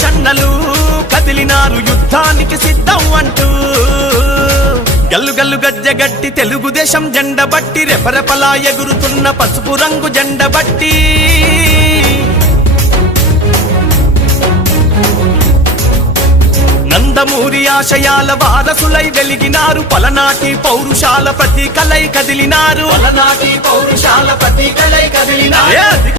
సన్నలు కదిలినారు యుద్ధానికి సిద్ధం అంటూ. గల్లు గల్లు గజ్జ గట్టి తెలుగుదేశం జెండ బట్టి రెపరెపలా ఎగురుతున్న పసుపు రంగు జెండ బట్టి. నందమూరి ఆశయాల వారసులై వెలిగినారు పలనాటి పౌరుషాల ప్రతీకలై కదిలినారు. పలనాటి పౌరుషాల ప్రతి